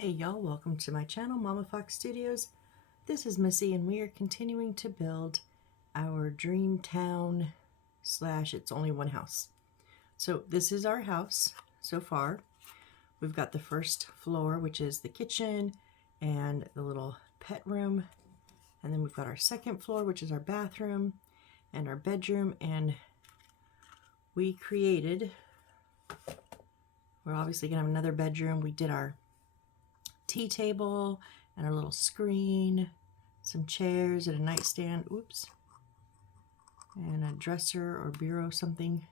Hey y'all, welcome to my channel, Mama Fox Studios. This is Missy and we are continuing to build our dream town slash it's only one house. So this is our house so far. We've got the first floor, which is the kitchen and the little pet room. And then we've got our second floor, which is our bathroom and our bedroom. And we created, we're obviously gonna have another bedroom. We did our tea table and our little screen, some chairs and a nightstand, oops, and a dresser or bureau something.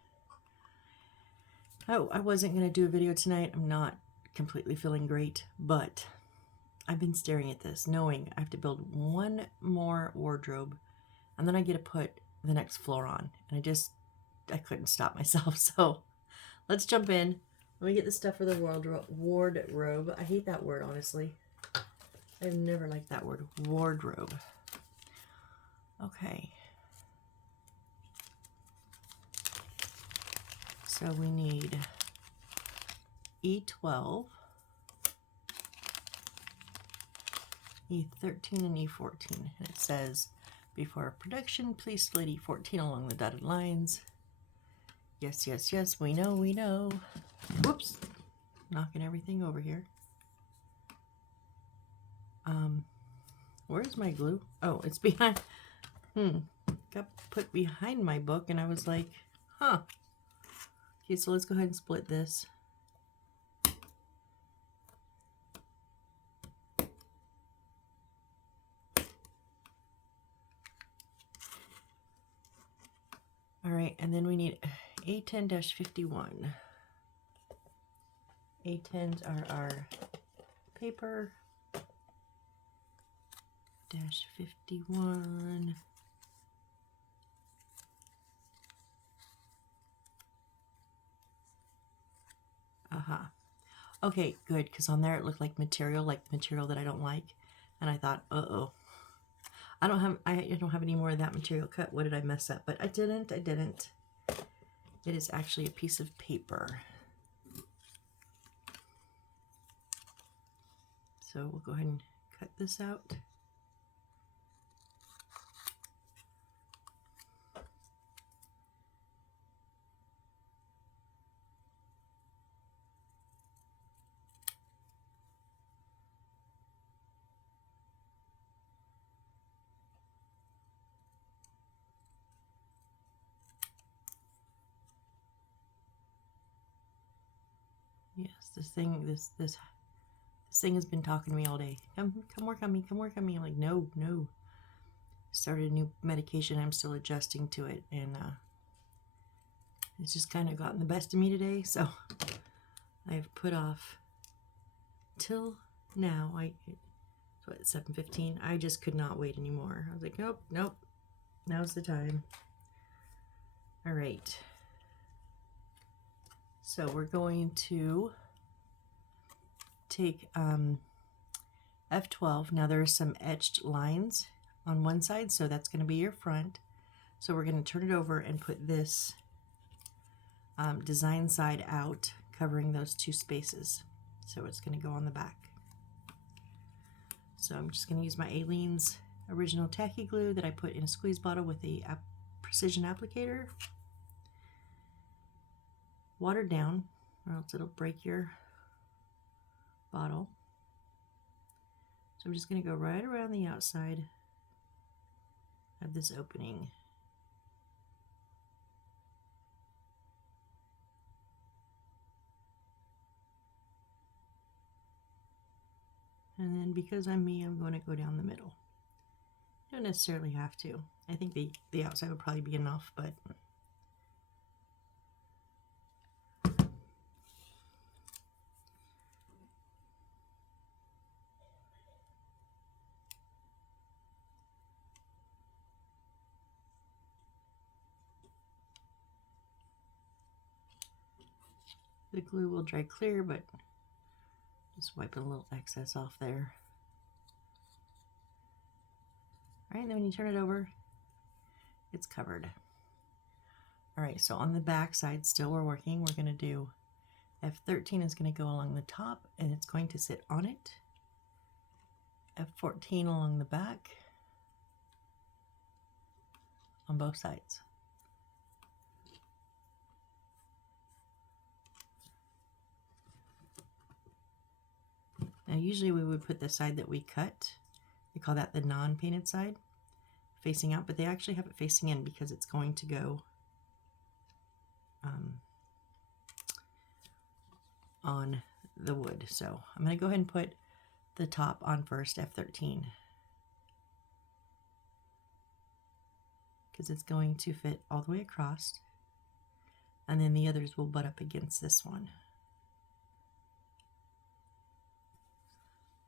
Oh, I wasn't going to do a video tonight. I'm not completely feeling great, but I've been staring at this knowing I have to build one more wardrobe and then I get to put the next floor on, and I couldn't stop myself. So let's jump in. Let me get the stuff for the wardrobe. I hate that word, honestly. I've never liked that word, wardrobe. Okay. So we need E12, E13, and E14. And it says, before production, please split E14 along the dotted lines. Yes, yes, yes, we know, we know. Whoops, knocking everything over here. Where's my glue? Oh, it's behind. Got put behind my book, and I was like, huh. Okay, so let's go ahead and split this. All right, and then we need A10-51. A10s are our paper. -51. Okay, good, because on there it looked like material, like the material that I don't like, and I thought, uh-oh. I don't have any more of that material cut. What did I mess up? But I didn't. It is actually a piece of paper. So we'll go ahead and cut this out. Yes, this thing has been talking to me all day. Come work on me, come work on me. I'm like, no. Started a new medication. I'm still adjusting to it, and it's just kind of gotten the best of me today. So I've put off till now. So at 7:15. I just could not wait anymore. I was like, nope. Now's the time. All right. So we're going to take F12. Now there are some etched lines on one side, so that's going to be your front. So we're going to turn it over and put this design side out, covering those two spaces. So it's going to go on the back. So I'm just going to use my Aleene's original tacky glue that I put in a squeeze bottle with a precision applicator. Watered down, or else it'll break your bottle. So I'm just going to go right around the outside of this opening. And then because I'm me, I'm going to go down the middle. You don't necessarily have to. I think the outside would probably be enough, but the glue will dry clear, but just wiping a little excess off there. All right, and then when you turn it over, it's covered. All right, so on the back side, still we're working. We're going to do F13 is going to go along the top and it's going to sit on it. F14 along the back on both sides. Now usually we would put the side that we cut, we call that the non-painted side, facing out, but they actually have it facing in because it's going to go on the wood. So I'm going to go ahead and put the top on first, F13, because it's going to fit all the way across, and then the others will butt up against this one.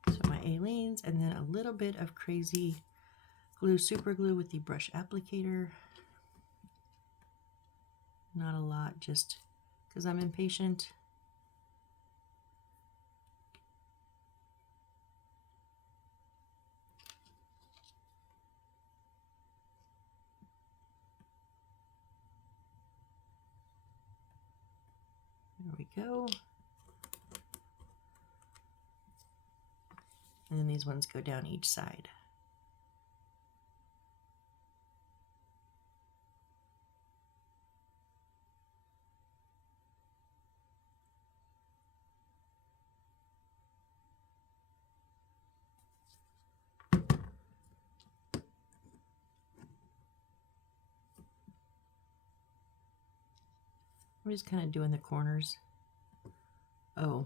So my Aleene's, and then a little bit of crazy glue, super glue with the brush applicator. Not a lot, just because I'm impatient. There we go. And then these ones go down each side. I'm just kind of doing the corners. Oh,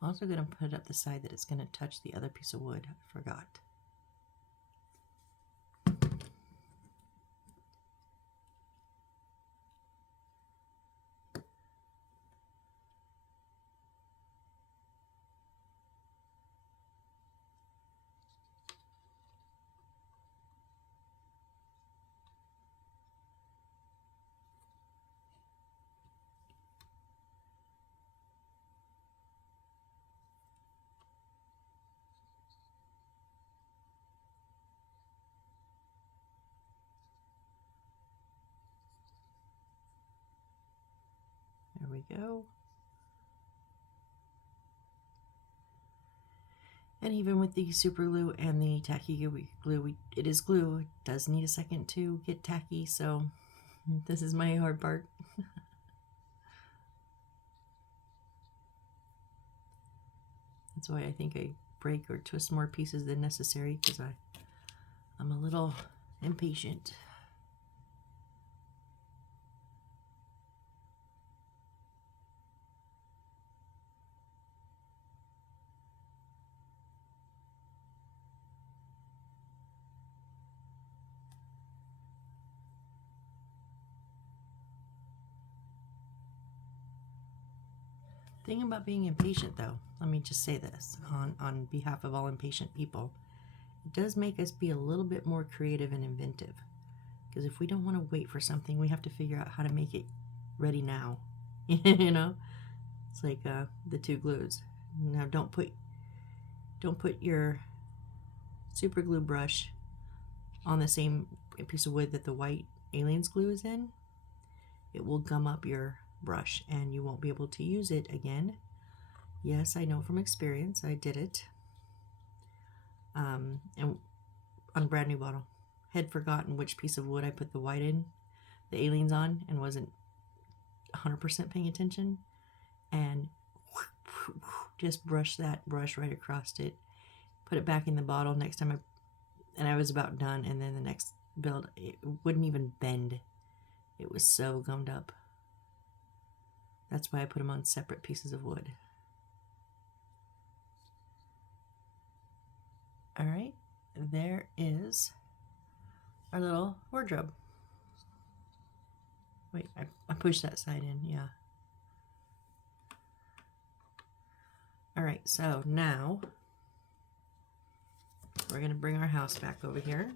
I'm also going to put it up the side that it's going to touch the other piece of wood. I forgot. There we go. And even with the super glue and the tacky glue, it is glue. It does need a second to get tacky, so this is my hard part. That's why I think I break or twist more pieces than necessary, because I'm a little impatient. Thing about being impatient, though, let me just say this on behalf of all impatient people, it does make us be a little bit more creative and inventive. Because if we don't want to wait for something, we have to figure out how to make it ready now. You know, it's like the two glues. Now don't put your super glue brush on the same piece of wood that the white Aleene's glue is in. It will gum up your brush and you won't be able to use it again. Yes, I know from experience. I did it. And on a brand new bottle. Had forgotten which piece of wood I put the white in, the Aleene's on, and wasn't 100% paying attention. And just brush that brush right across it. Put it back in the bottle next time and I was about done. And then the next build, it wouldn't even bend. It was so gummed up. That's why I put them on separate pieces of wood. All right, there is our little wardrobe. Wait, I pushed that side in, yeah. All right, so now we're gonna bring our house back over here.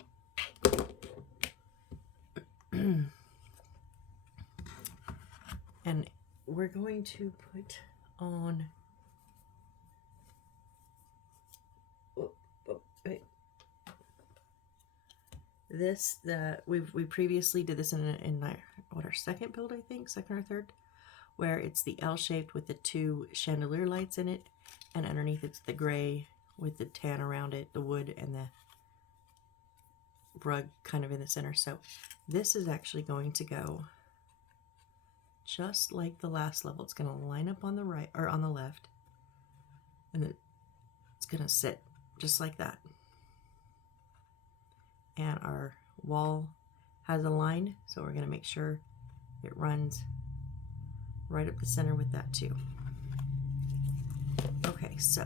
And we're going to put on this. We previously did this in our second build, I think, second or third, where it's the L-shaped with the two chandelier lights in it, and underneath it's the gray with the tan around it, the wood and the rug kind of in the center. So this is actually going to go just like the last level. It's going to line up on the right or on the left, and it's going to sit just like that. And our wall has a line, so we're going to make sure it runs right up the center with that too. Okay, so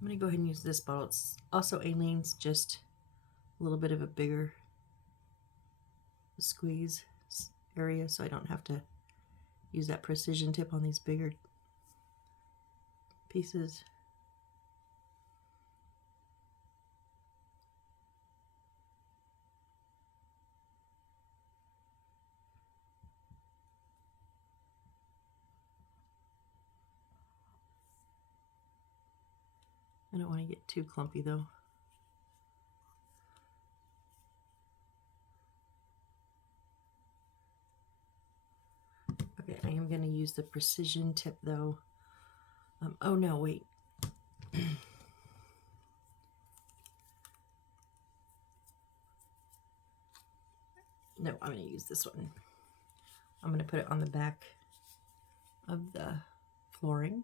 I'm going to go ahead and use this bottle. It's also Aleene's, just a little bit of a bigger squeeze area, so I don't have to use that precision tip on these bigger pieces. I don't want to get too clumpy though. Okay, I am going to use the precision tip though. Oh no, wait. No, I'm going to use this one. I'm going to put it on the back of the flooring.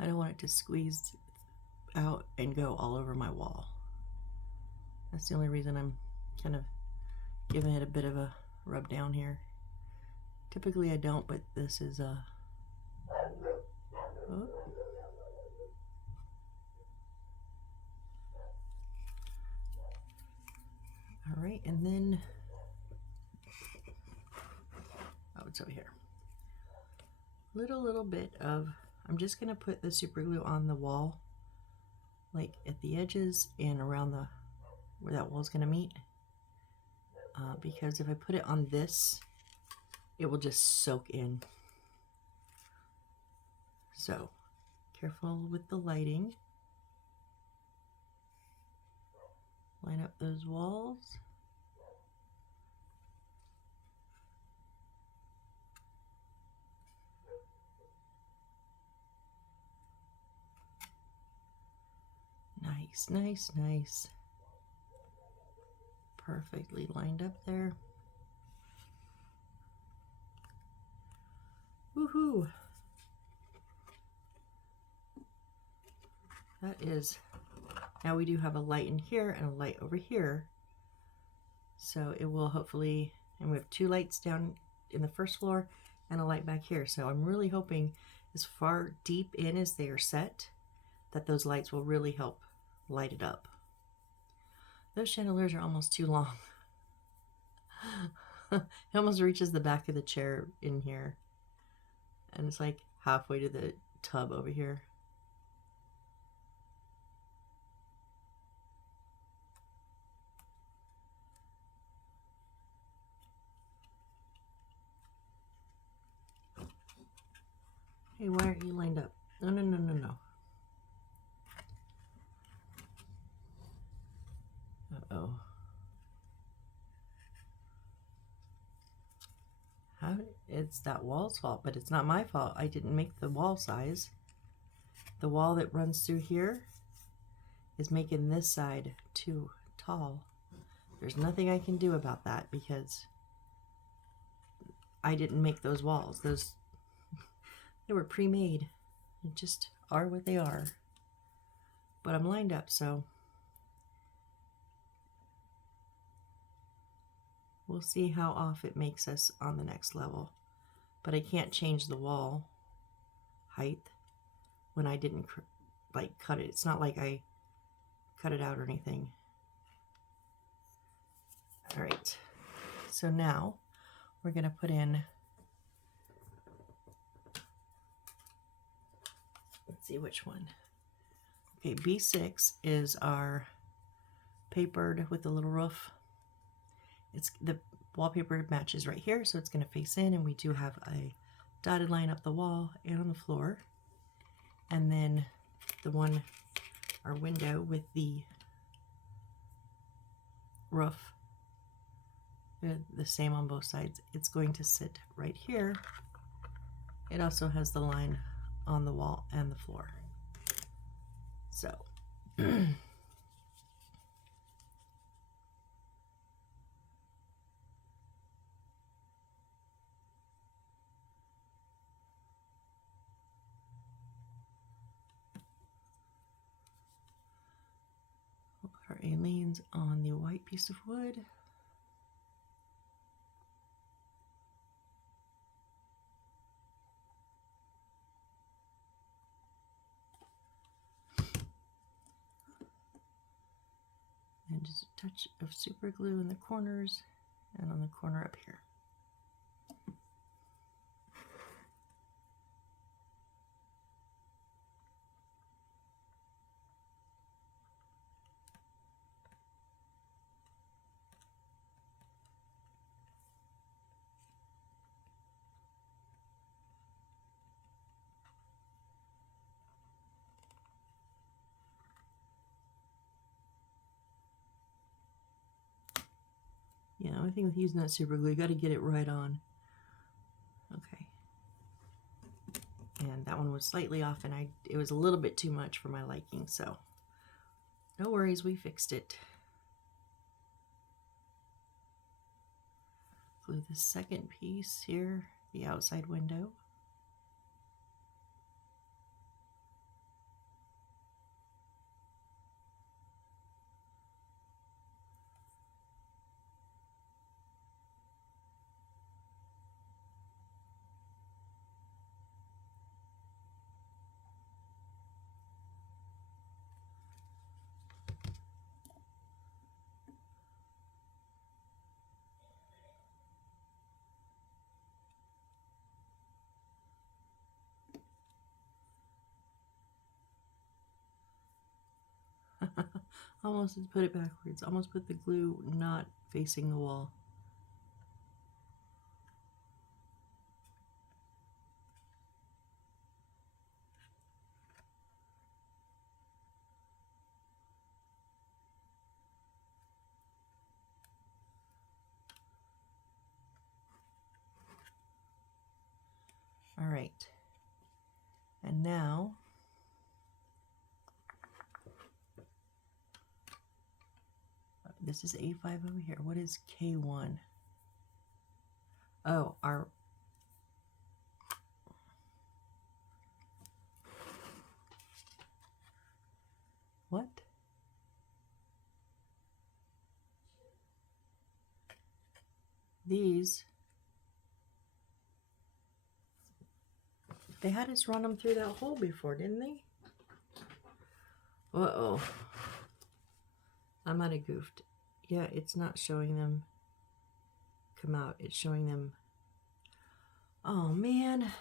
I don't want it to squeeze out and go all over my wall. That's the only reason I'm kind of giving it a bit of a rub down here. Typically I don't, but this is oh. All right, and then, oh, it's over here. Little bit of, I'm just gonna put the super glue on the wall, like at the edges and around the, where that wall's gonna meet. Because if I put it on this, it will just soak in. So, careful with the lighting. Line up those walls. Nice, nice, nice. Perfectly lined up there. Woohoo! That is, now we do have a light in here and a light over here. So it will hopefully, and we have two lights down in the first floor and a light back here. So I'm really hoping as far deep in as they are set, that those lights will really help light it up. Those chandeliers are almost too long. It almost reaches the back of the chair in here. And it's like halfway to the tub over here. Hey, why aren't you lined up? No, no, no, no, no. Uh-oh. How? It's that wall's fault, but it's not my fault. I didn't make the wall size. The wall that runs through here is making this side too tall. There's nothing I can do about that because I didn't make those walls. They were pre-made. They just are what they are. But I'm lined up, so we'll see how off it makes us on the next level. But I can't change the wall height when I didn't like cut it. It's not like I cut it out or anything. All right, so now we're gonna put in, let's see which one. Okay, B6 is our papered with the little roof. It's the wallpaper matches right here, so it's going to face in, and we do have a dotted line up the wall and on the floor. And then our window with the roof, the same on both sides. It's going to sit right here. It also has the line on the wall and the floor. So we'll put our A-lanes on the white piece of wood. And just a touch of super glue in the corners and on the corner up here. Yeah, the only thing with using that super glue, you got to get it right on. Okay. And that one was slightly off, and it was a little bit too much for my liking, so no worries, we fixed it. Glue the second piece here, the outside window. Almost put it backwards. Almost put the glue not facing the wall. All right. And now this is A5 over here. What is K1? Oh, what? These, they had us run them through that hole before, didn't they? Uh-oh. I might have goofed. Yeah, it's not showing them come out. It's showing them. Oh, man.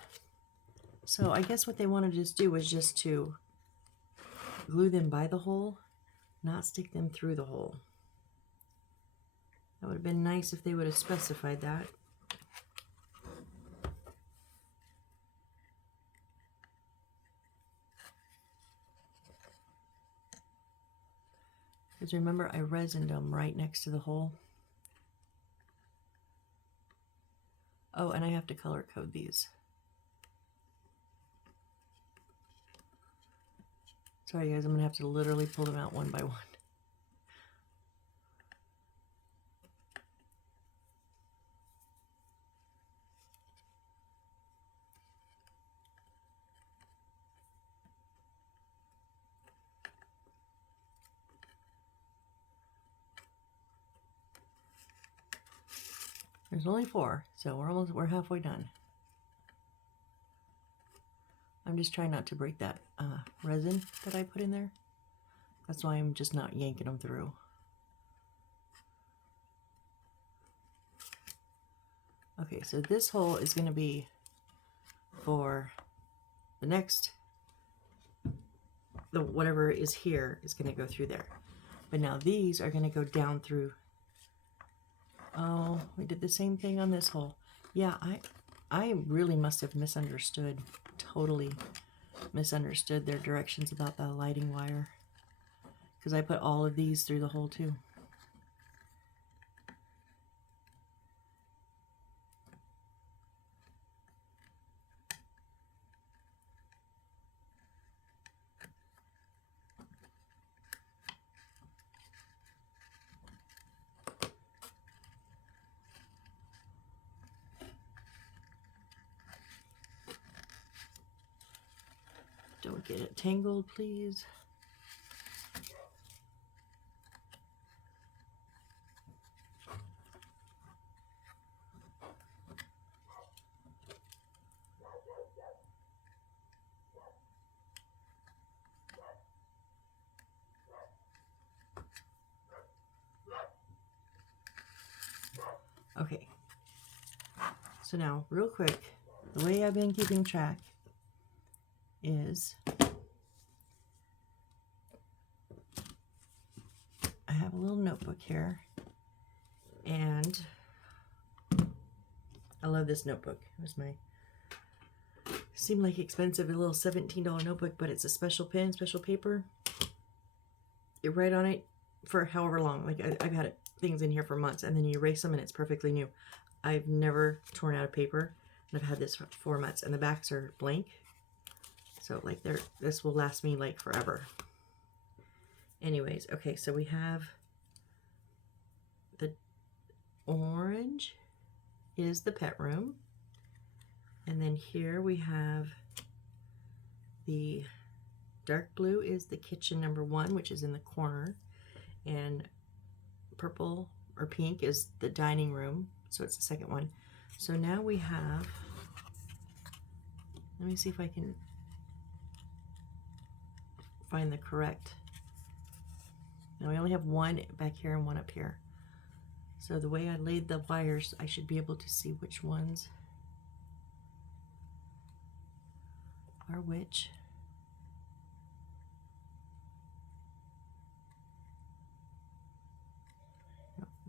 So I guess what they wanted us to do was just to glue them by the hole, not stick them through the hole. That would have been nice if they would have specified that. Because remember, I resined them right next to the hole. Oh, and I have to color code these. Sorry guys, I'm going to have to literally pull them out one by one. There's only 4, so we're halfway done. I'm just trying not to break that resin that I put in there. That's why I'm just not yanking them through. Okay, so this hole is going to be for the next, whatever is here is going to go through there. But now these are going to go down through. Oh, we did the same thing on this hole. Yeah, I really must have misunderstood, totally misunderstood their directions about the lighting wire. Because I put all of these through the hole too. Don't get it tangled, please. Okay, so now real quick, the way I've been keeping track is I have a little notebook here, and I love this notebook. It was my, seemed like expensive, a little $17 notebook, but it's a special pen, special paper. You write on it for however long. Like I've had things in here for months, and then you erase them and it's perfectly new. I've never torn out a paper, and I've had this for 4 months, and the backs are blank. So like this will last me like forever. Anyways, okay, so we have the orange is the pet room. And then here we have the dark blue is the kitchen number 1, which is in the corner. And purple or pink is the dining room. So it's the second one. So now we have, let me see if I can find the correct. Now we only have one back here and one up here. So the way I laid the wires, I should be able to see which ones are which.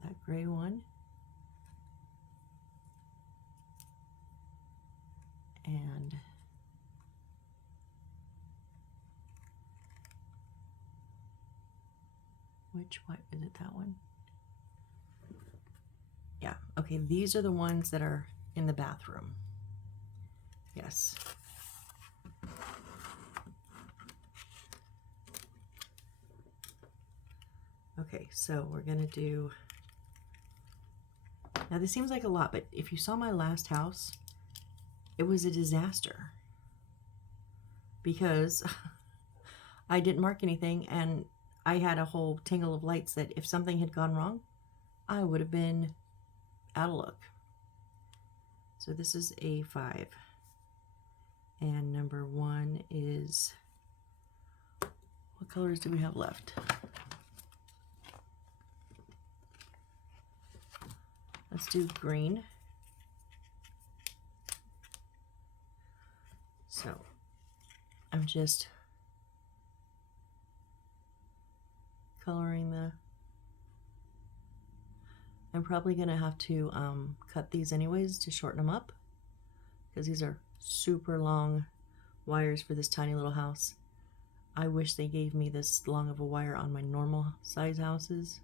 That gray one. And which one is it? That one? Yeah, okay, these are the ones that are in the bathroom. Yes. Okay, so we're gonna do, now this seems like a lot, but if you saw my last house, it was a disaster because I didn't mark anything, and I had a whole tangle of lights that if something had gone wrong, I would have been out of luck. So this is A5, and number 1 is, what colors do we have left? Let's do green. So I'm just coloring the, I'm probably gonna have to cut these anyways to shorten them up, because these are super long wires for this tiny little house. I wish they gave me this long of a wire on my normal size houses.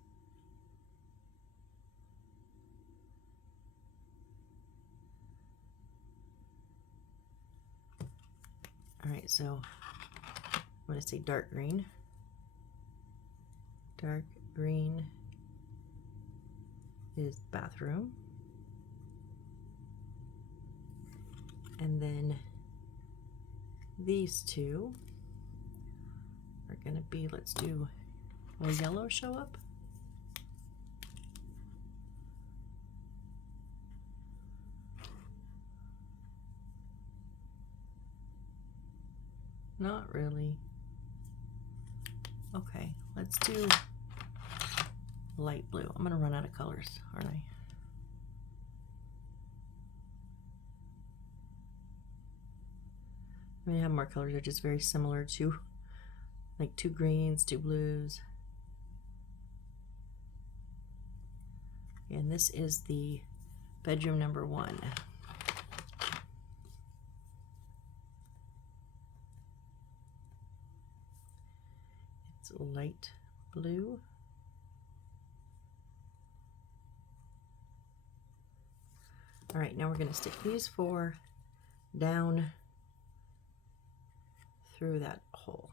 All right, so I'm going to say dark green. Dark green is bathroom. And then these two are going to be, let's do, will yellow show up? Not really. Okay, let's do light blue. I'm gonna run out of colors, aren't I? I mean, I have more colors. They're just very similar to like 2 greens, 2 blues. And this is the bedroom number 1. It's light blue. All right, now we're going to stick these 4 down through that hole.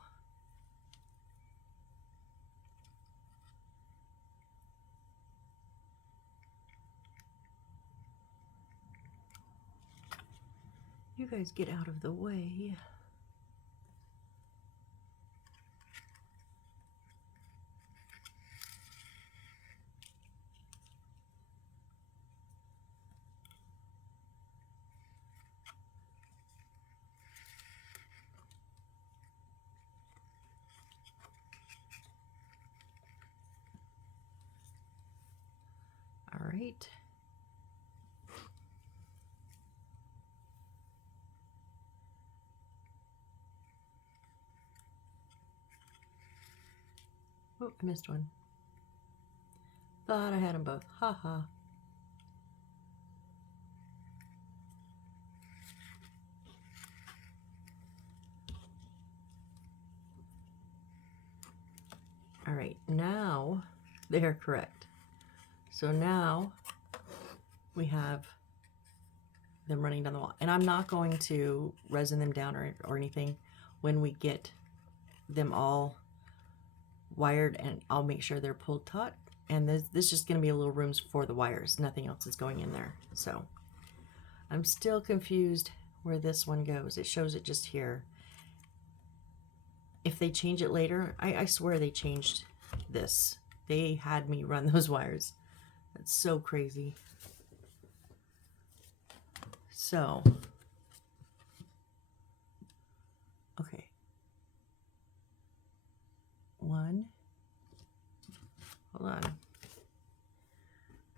You guys get out of the way. All right. Oh, I missed one. Thought I had them both. Ha ha. All right, now they're correct. So now we have them running down the wall. And I'm not going to resin them down or anything when we get them all wired, and I'll make sure they're pulled taut. And this is just going to be a little rooms for the wires. Nothing else is going in there. So I'm still confused where this one goes. It shows it just here. If they change it later, I swear they changed this. They had me run those wires. That's so crazy. So, okay. 1. Hold on.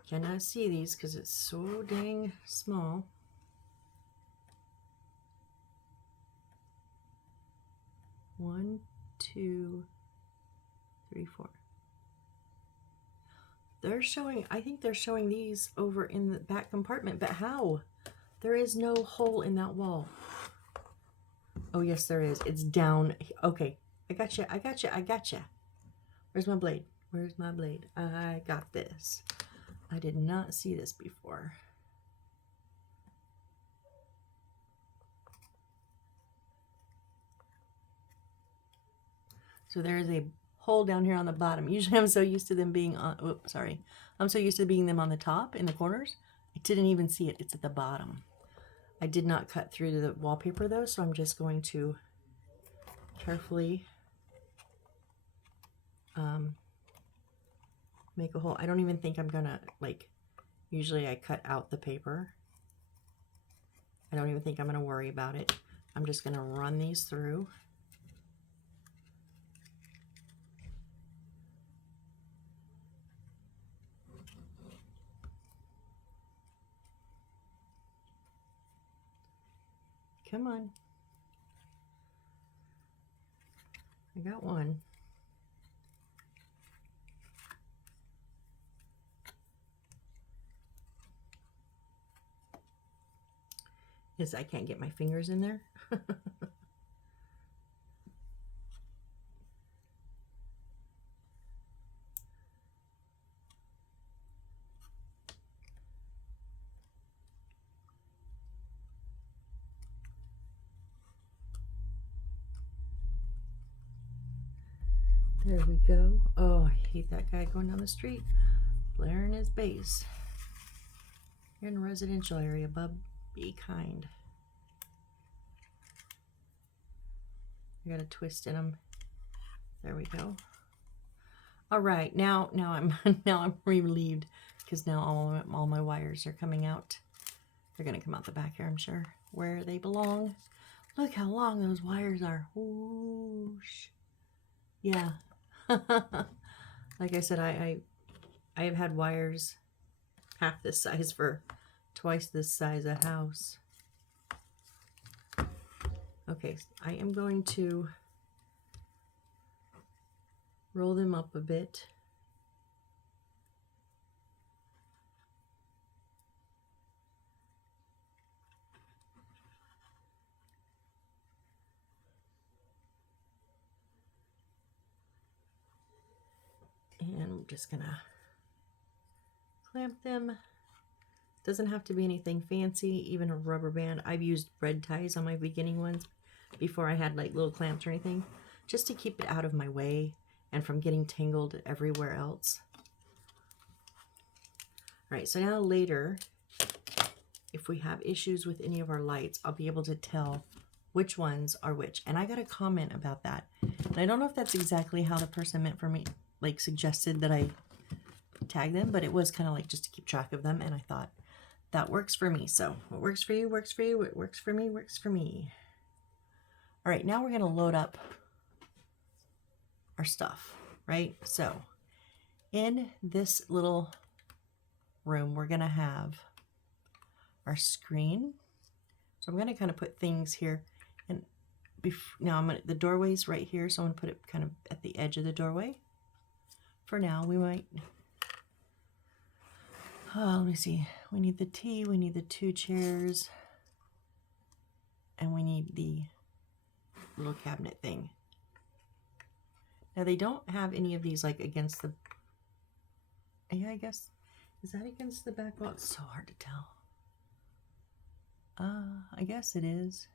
Cannot see these because it's so dang small. 1, 2, 3, 4. They're showing, I think they're showing these over in the back compartment, but how? There is no hole in that wall. Oh, yes, there is. It's down. Okay, I got you. I got you. I got you. Where's my blade? Where's my blade? I got this. I did not see this before. So there's a hole down here on the bottom. Usually I'm so used to them being on, oops, sorry. I'm so used to being them on the top in the corners. I didn't even see it. It's at the bottom. I did not cut through the wallpaper though, so I'm just going to carefully make a hole. I don't even think I'm gonna, like, usually I cut out the paper. I don't even think I'm gonna worry about it. I'm just gonna run these through. Come on. I got one. Is I can't get my fingers in there. There we go. Oh, I hate that guy going down the street, blaring his bass. You're in a residential area, bub. Be kind. I got a twist in them. There we go. All right, now I'm now I'm relieved because now all my wires are coming out. They're gonna come out the back here, I'm sure, where they belong. Look how long those wires are. Whoosh. Yeah. Like I said, I have had wires half this size for twice this size a house. Okay, I am going to roll them up a bit. And I'm just gonna clamp them. Doesn't have to be anything fancy, even a rubber band. I've used bread ties on my beginning ones before I had like little clamps or anything, just to keep it out of my way and from getting tangled everywhere else. All right, so now later, if we have issues with any of our lights, I'll be able to tell which ones are which. And I got a comment about that. And I don't know if that's exactly how the person meant for me, like suggested that I tag them, but it was kind of like just to keep track of them. And I thought that works for me. So what works for you, works for you. What works for me, works for me. All right, now we're going to load up our stuff, right? So in this little room, we're going to have our screen. So I'm going to kind of put things here. And now the doorway's right here, so I'm going to put it kind of at the edge of the doorway. For now, we might, let me see. We need the tea, we need the 2 chairs, and we need the little cabinet thing. Now they don't have any of these like against the, yeah, I guess, is that against the back wall? It's so hard to tell. I guess it is.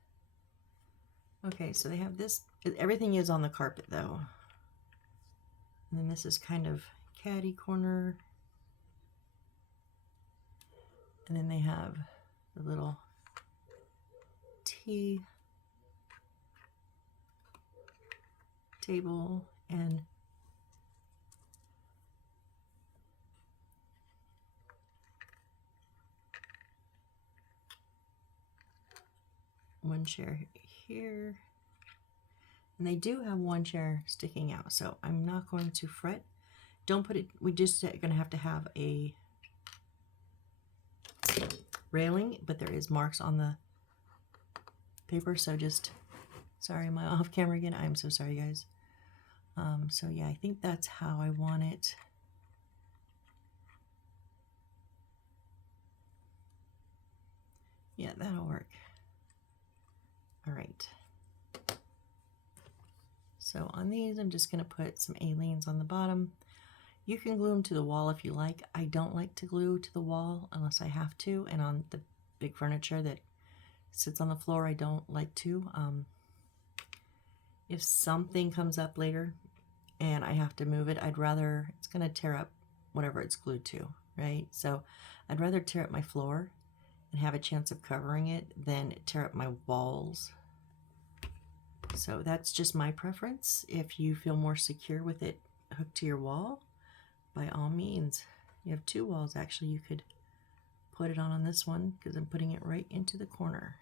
Okay, so they have this, everything is on the carpet though. And then this is kind of caddy corner. And then they have the little tea table and one chair here. And they do have one chair sticking out, so I'm not going to fret. Don't put it, we just are gonna have to have a railing, but there is marks on the paper, so just, sorry, am I off camera again? I'm so sorry, guys. So yeah, I think that's how I want it. Yeah, that'll work. All right. So on these, I'm just going to put some A-Leans on the bottom. You can glue them to the wall if you like. I don't like to glue to the wall unless I have to. And on the big furniture that sits on the floor, I don't like to. If something comes up later and I have to move it, I'd rather, it's going to tear up whatever it's glued to, right? So I'd rather tear up my floor and have a chance of covering it than tear up my walls. So that's just my preference. If you feel more secure with it hooked to your wall, by all means. You have 2 walls actually. You could put it on this one because I'm putting it right into the corner.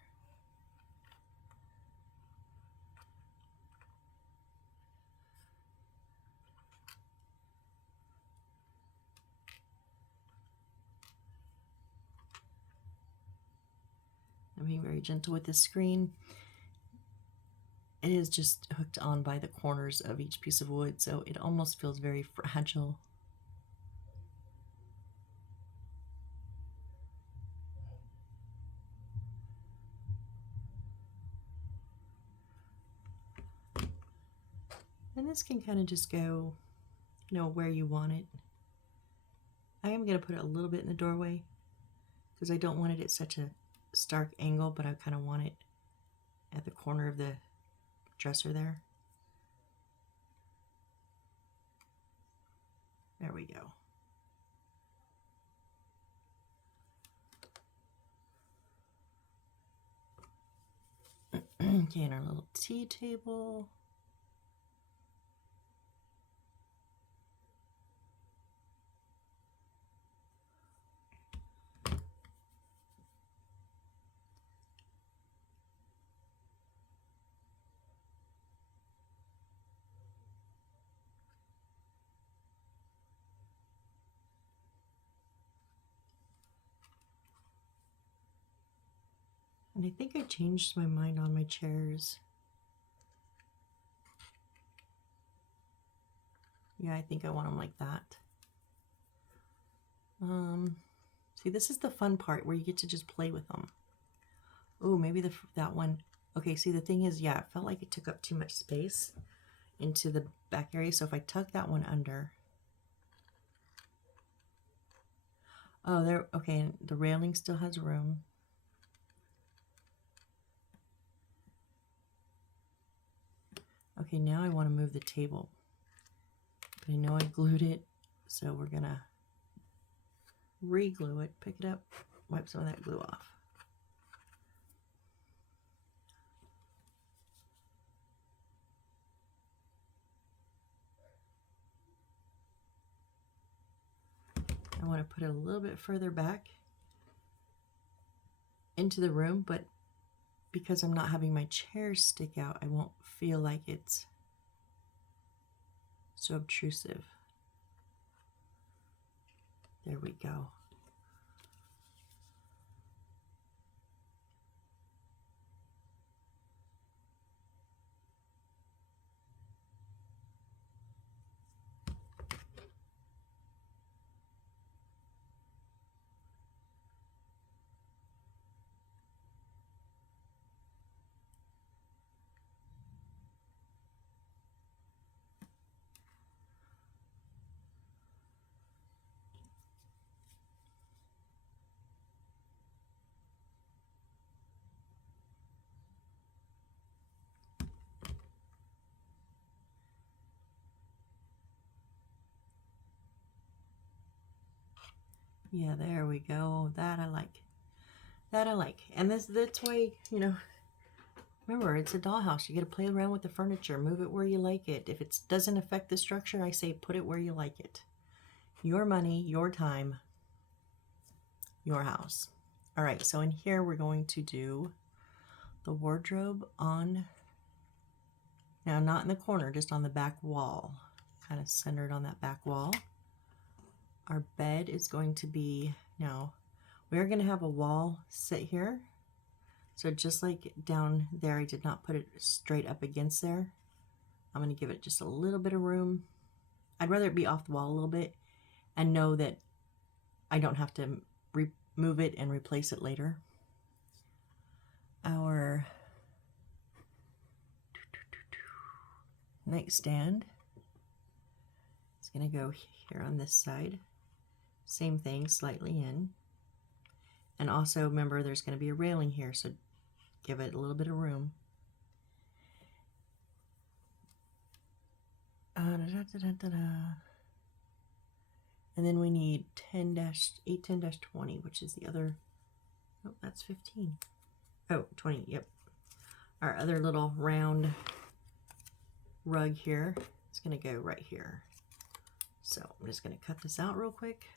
I'm being very gentle with this screen. It is just hooked on by the corners of each piece of wood, so it almost feels very fragile. And this can kind of just go, you know, where you want it. I am going to put it a little bit in the doorway because I don't want it at such a stark angle, but I kind of want it at the corner of the dresser there. There we go. Okay, and our little tea table. And I think I changed my mind on my chairs. Yeah, I think I want them like that. See, this is the fun part where you get to just play with them. Oh, maybe that one. Okay, see, the thing is, yeah, it felt like it took up too much space into the back area. So if I tuck that one under, Oh, there. Okay, the railing still has room. Okay, now I want to move the table. But I know I glued it, so we're going to re-glue it. Pick it up, wipe some of that glue off. I want to put it a little bit further back into the room, but because I'm not having my chairs stick out, I won't feel like it's so obtrusive. There we go. Yeah, there we go. That I like. That I like. And that's why, remember, it's a dollhouse. You got to play around with the furniture. Move it where you like it. If it doesn't affect the structure, I say put it where you like it. Your money, your time, your house. All right, so in here we're going to do the wardrobe on, now not in the corner, just on the back wall. Kind of centered on that back wall. Our bed is going to be, now we're going to have a wall sit here. So just like down there, I did not put it straight up against there. I'm going to give it just a little bit of room. I'd rather it be off the wall a little bit and know that I don't have to remove it and replace it later. Our nightstand is going to go here on this side. Same thing, slightly in. And also remember there's going to be a railing here, so give it a little bit of room. And then we need 810-20, which is the other, oh, that's 15. Oh, 20, yep. Our other little round rug here is going to go right here. So I'm just going to cut this out real quick.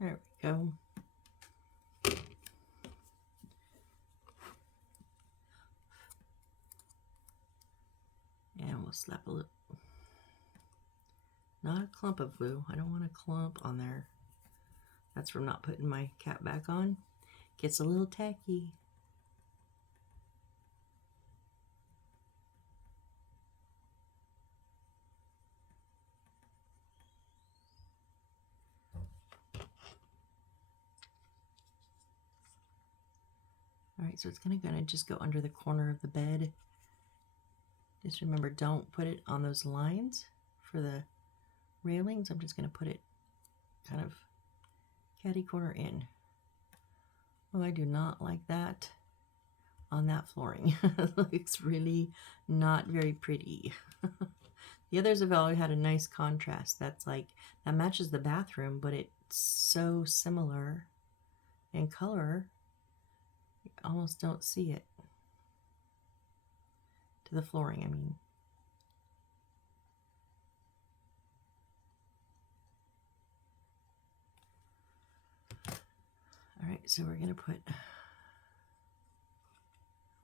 There we go. And we'll slap a little, not a clump of glue. I don't want a clump on there. That's from not putting my cap back on. Gets a little tacky. All right, so it's gonna just go under the corner of the bed. Just remember, don't put it on those lines for the railings. I'm just gonna put it kind of catty corner in. Oh, I do not like that on that flooring. It looks really not very pretty. The others have all had a nice contrast. That's like, that matches the bathroom, but it's so similar in color. almost don't see it. To the flooring, I mean. All right, so we're going to put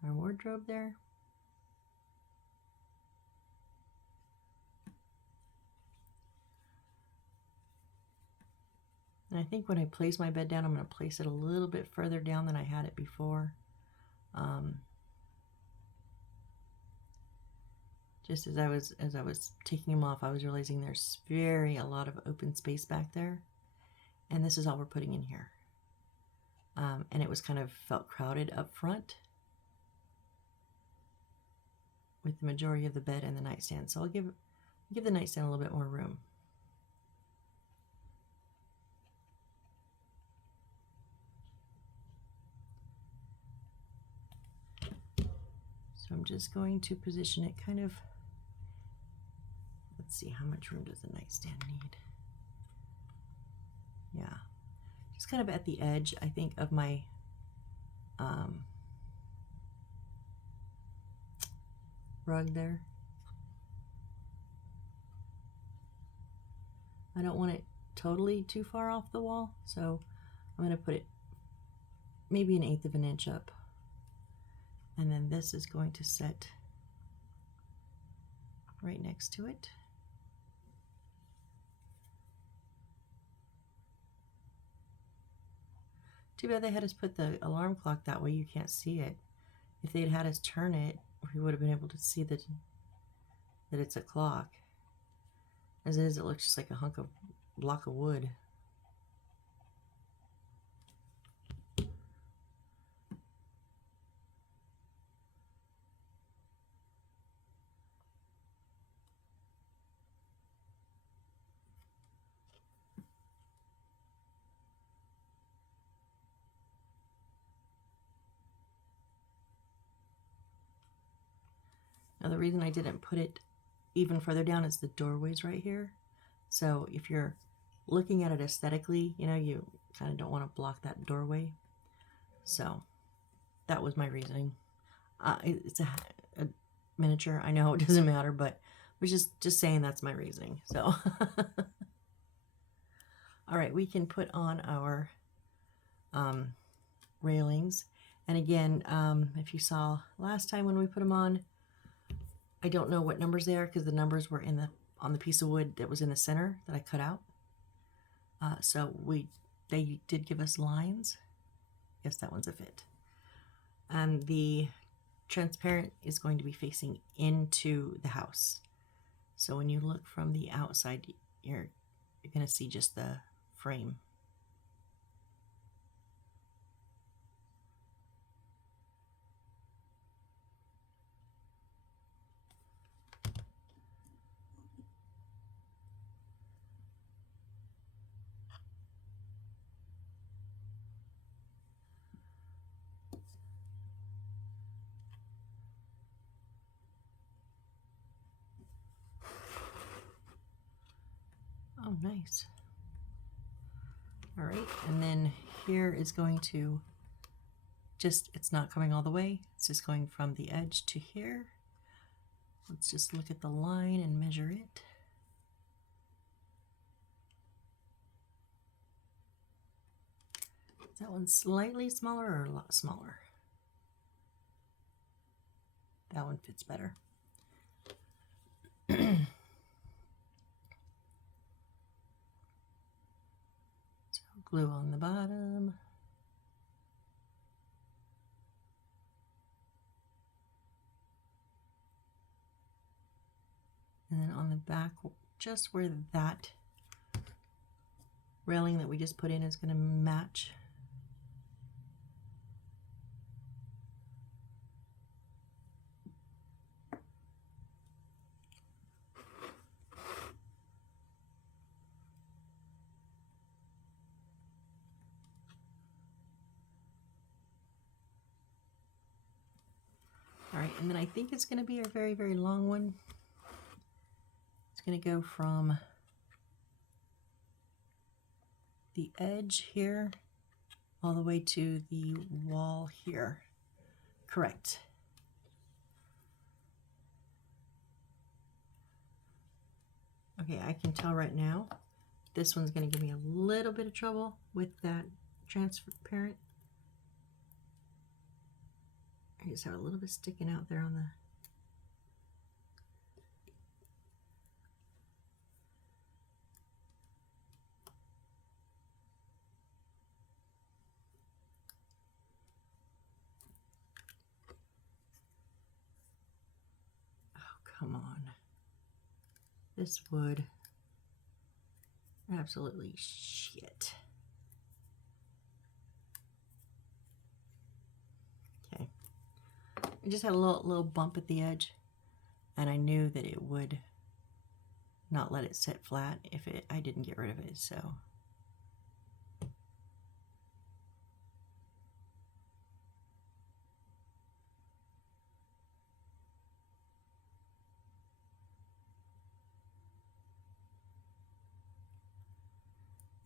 our wardrobe there. And I think when I place my bed down, I'm going to place it a little bit further down than I had it before. Just as I was taking them off, I was realizing there's a lot of open space back there. And this is all we're putting in here. And it was kind of felt crowded up front with the majority of the bed and the nightstand. So I'll give the nightstand a little bit more room. So I'm just going to position it kind of, let's see, how much room does the nightstand need? Yeah, just kind of at the edge, I think, of my rug there. I don't want it totally too far off the wall, so I'm going to put it maybe 1/8 of an inch up. And then this is going to set right next to it. Too bad they had us put the alarm clock that way, you can't see it. If they'd had us turn it, we would have been able to see that it's a clock. As it is, it looks just like a block of wood. Now the reason I didn't put it even further down is the doorway's right here. So if you're looking at it aesthetically, you know, you kind of don't want to block that doorway. So that was my reasoning. It's a miniature. I know it doesn't matter, but I was just saying that's my reasoning. So all right, we can put on our railings. And again, if you saw last time when we put them on, I don't know what numbers they are because the numbers were on the piece of wood that was in the center that I cut out. So they did give us lines. Yes, that one's a fit. And the transparent is going to be facing into the house. So when you look from the outside, you're going to see just the frame. Oh, nice. All right, and then here is going to it's not coming all the way. It's just going from the edge to here. Let's just look at the line and measure it. Is that one slightly smaller or a lot smaller? That one fits better. So glue on the bottom. And then on the back, just where that railing that we just put in is going to match. All right, and then I think it's going to be a very, very long one. It's going to go from the edge here all the way to the wall here. Correct. Okay, I can tell right now this one's going to give me a little bit of trouble with that transparent. I just have a little bit sticking out there on the... Oh, come on. This wood, absolutely shit. Okay. I just had a little bump at the edge, and I knew that it would not let it sit flat if I didn't get rid of it, so...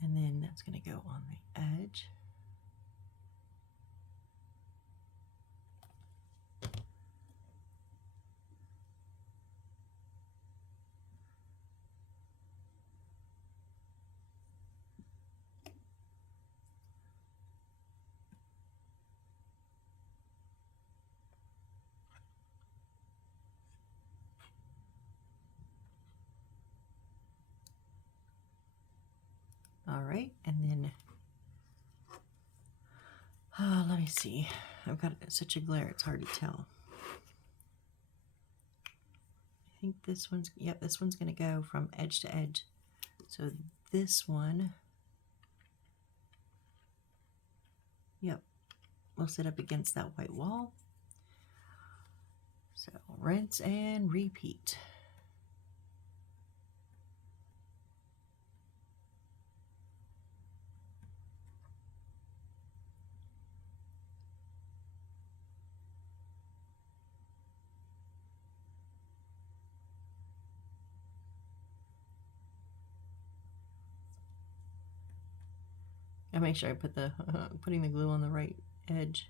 And then that's going to go on the edge. All right, and then let me see. I've got such a glare, it's hard to tell. I think this one's, yep, this one's going to go from edge to edge. So this one, yep, will sit up against that white wall. So rinse and repeat. I make sure I put the putting the glue on the right edge.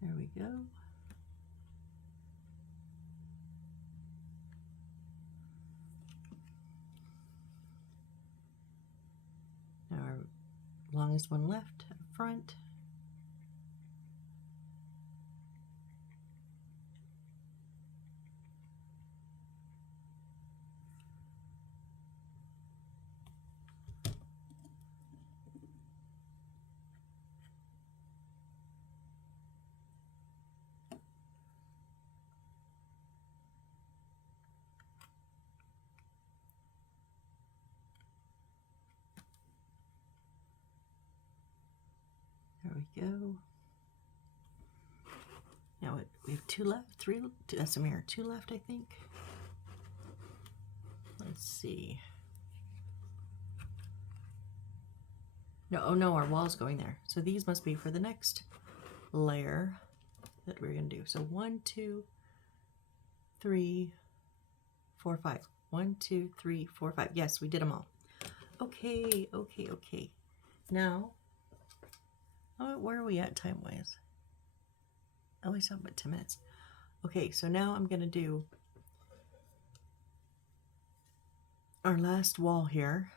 There we go. Now our longest one left up front. There we go. Now we have two left, two, that's a mirror, two left, I think. Let's see. No, oh no, our wall's going there. So these must be for the next layer that we're gonna do. So 1, 2, 3, 4, 5. 1, 2, 3, 4, 5. Yes, we did them all. Okay, okay, okay. Now, where are we at time-wise? Oh, we still have about 10 minutes. Okay, so now I'm gonna do our last wall here.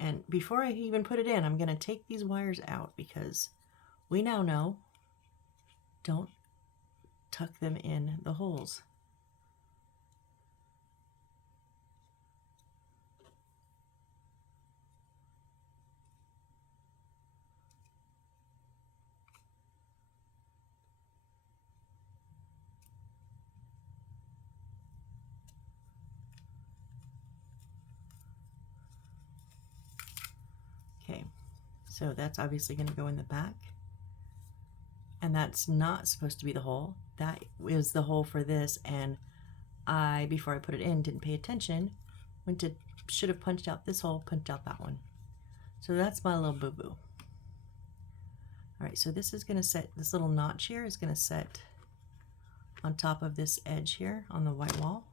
And before I even put it in, I'm gonna take these wires out because we now know, don't tuck them in the holes. Okay, so that's obviously going to go in the back. And that's not supposed to be the hole. That is the hole for this. And I, before I put it in, didn't pay attention. Went to should have punched out this hole, punched out that one. So that's my little boo-boo. All right, so this is gonna set, this little notch here is gonna set on top of this edge here on the white wall.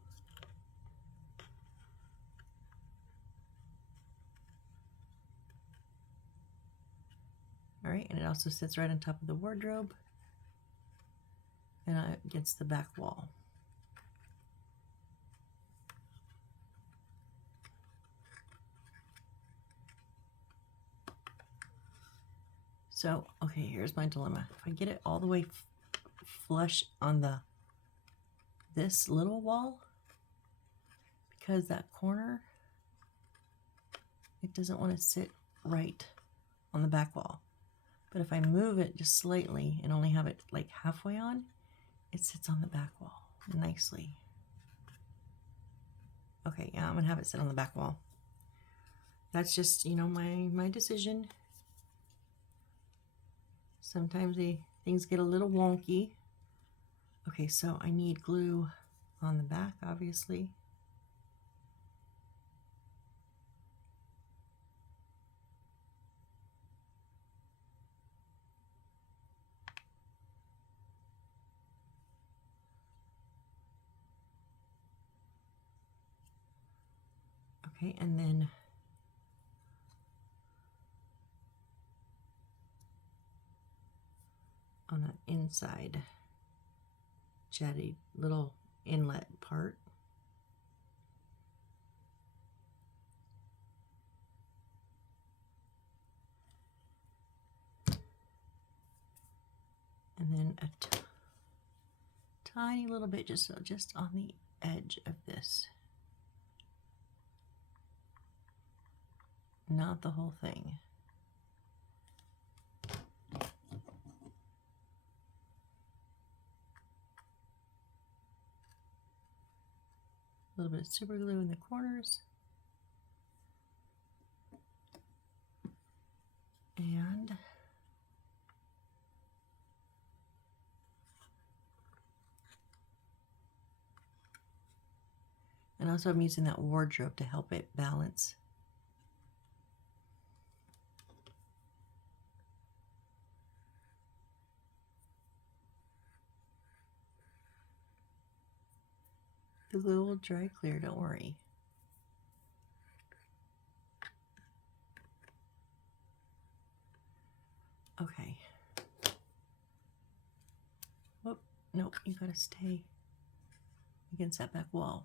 All right, and it also sits right on top of the wardrobe and against the back wall. So, okay, here's my dilemma. If I get it all the way flush on this little wall, because that corner, it doesn't want to sit right on the back wall. But if I move it just slightly and only have it like halfway on, it sits on the back wall nicely. Okay, yeah, I'm gonna have it sit on the back wall. That's just, you know, my decision. Sometimes things get a little wonky. Okay, so I need glue on the back, obviously. Okay, and then on the inside jetty little inlet part, and then a tiny little bit just on the edge of this, not the whole thing. A little bit of super glue in the corners. And also I'm using that wardrobe to help it balance. The glue will dry clear, don't worry. Okay. Whoop, nope, you gotta stay against that back wall.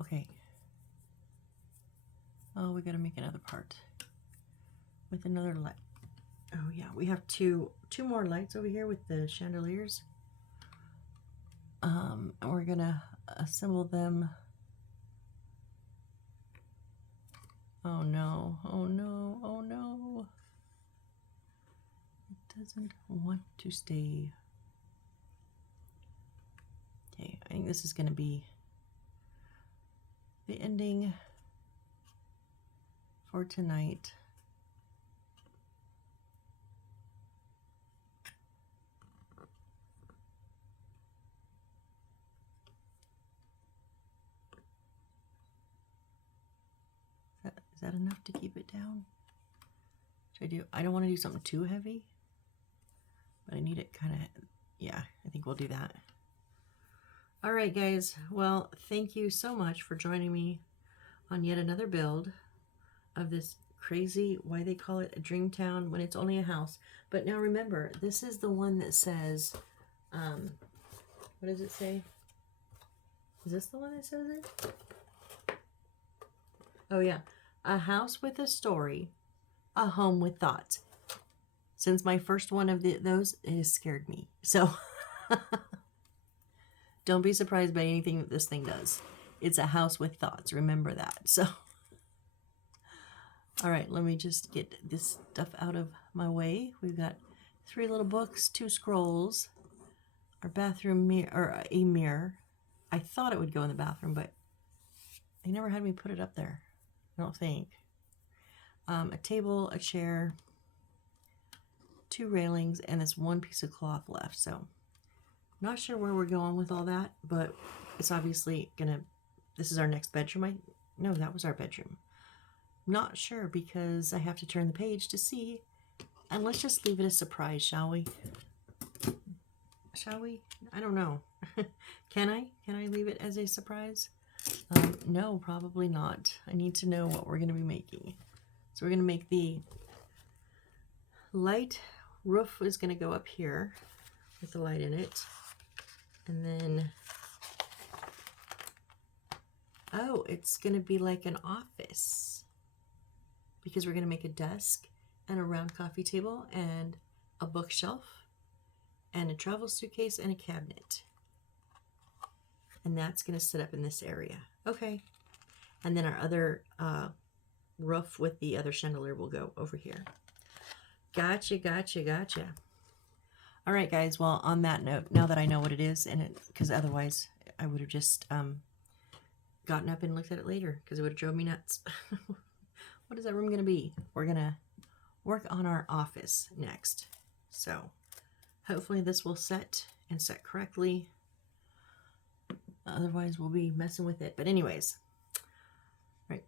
Okay. Oh, we gotta make another part with another light. Oh yeah, we have two more lights over here with the chandeliers. And we're gonna assemble them. Oh no, oh no, oh no. It doesn't want to stay. Okay, I think this is gonna be the ending for tonight. Is that enough to keep it down? Should I do? I don't want to do something too heavy, but I need it kind of, yeah, I think we'll do that. All right, guys. Well, thank you so much for joining me on yet another build of this crazy, why they call it a dream town when it's only a house. But now remember, this is the one that says, what does it say? Is this the one that says it? Oh yeah, a house with a story, a home with thoughts. Since my first one of those, it has scared me. So don't be surprised by anything that this thing does. It's a house with thoughts. Remember that. So, all right, let me just get this stuff out of my way. We've got 3 little books, 2 scrolls, our bathroom mirror, or a mirror, I thought it would go in the bathroom, but they never had me put it up there, I don't think. A table, a chair, 2 railings, and this one piece of cloth left. So not sure where we're going with all that, but it's obviously gonna, this is our next bedroom. No, that was our bedroom. Not sure because I have to turn the page to see. And let's just leave it a surprise, shall we? Shall we? I don't know. Can I? Can I leave it as a surprise? No, probably not. I need to know what we're going to be making. So we're going to make the light roof is going to go up here with the light in it. And then, oh, it's going to be like an office because we're going to make a desk and a round coffee table and a bookshelf and a travel suitcase and a cabinet. And that's going to sit up in this area. Okay. And then our other roof with the other chandelier will go over here. Gotcha, gotcha, gotcha. All right, guys. Well, on that note, now that I know what it is, and because otherwise I would have just gotten up and looked at it later because it would have drove me nuts. What is that room going to be? We're going to work on our office next. So hopefully this will set and set correctly. Otherwise we'll be messing with it. But anyways, right.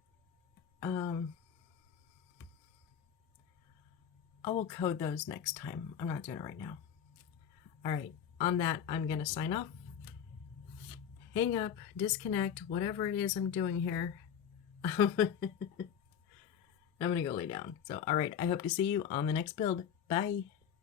I will code those next time. I'm not doing it right now. All right. On that, I'm going to sign off. Hang up, disconnect, whatever it is I'm doing here. I'm going to go lay down. So, all right. I hope to see you on the next build. Bye.